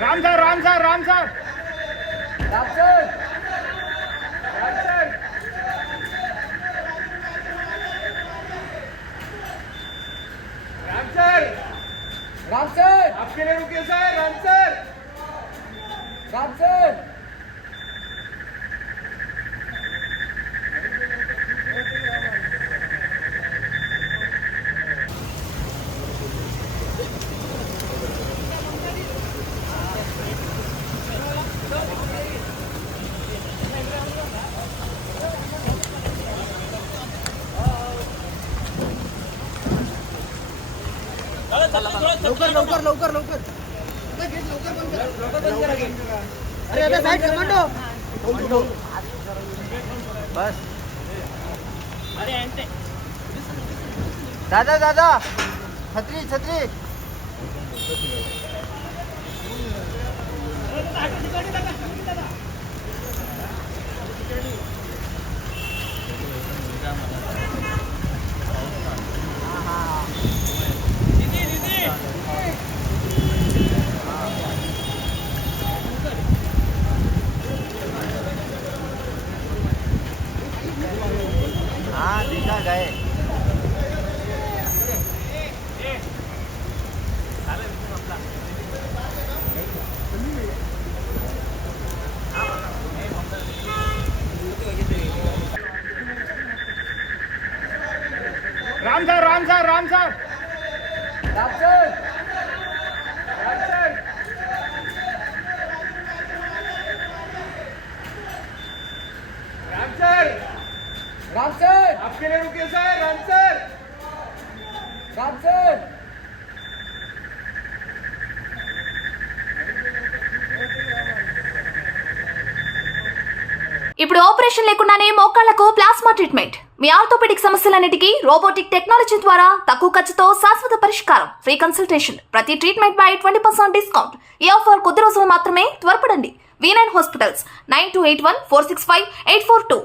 Ram sir Ram sir Ram sir Ram sir Ram sir Ram sir Ram sir आपके लिए रुके sir Ram sir Ram sir लवकर लवकर लवकर लवकर अरे अबे साइड कमांडो बस दादा दादा छत्री छत्री हाँ दिखा गए Ram sir Ram sir Ram sir Ram sir Ram sir Ram sir Ram sir आपके लिए रुके sir Ram sir Ram sir ఇప్పుడు ఆపరేషన్ లేకుండానే మోకాళ్లకు ప్లాస్మా ట్రీట్మెంట్. మీ ఆర్థోపెడిక్ సమస్యలన్నిటికీ రోబోటిక్ టెక్నాలజీ ద్వారా తక్కువ ఖర్చుతో శాశ్వత పరిష్కారం. Free consultation. ప్రతి ట్రీట్మెంట్ పై 20% డిస్కౌంట్. ఈ ఆఫర్ కొద్ది రోజులు మాత్రమే. త్వరపడండి. V9 hospitals 9281465842.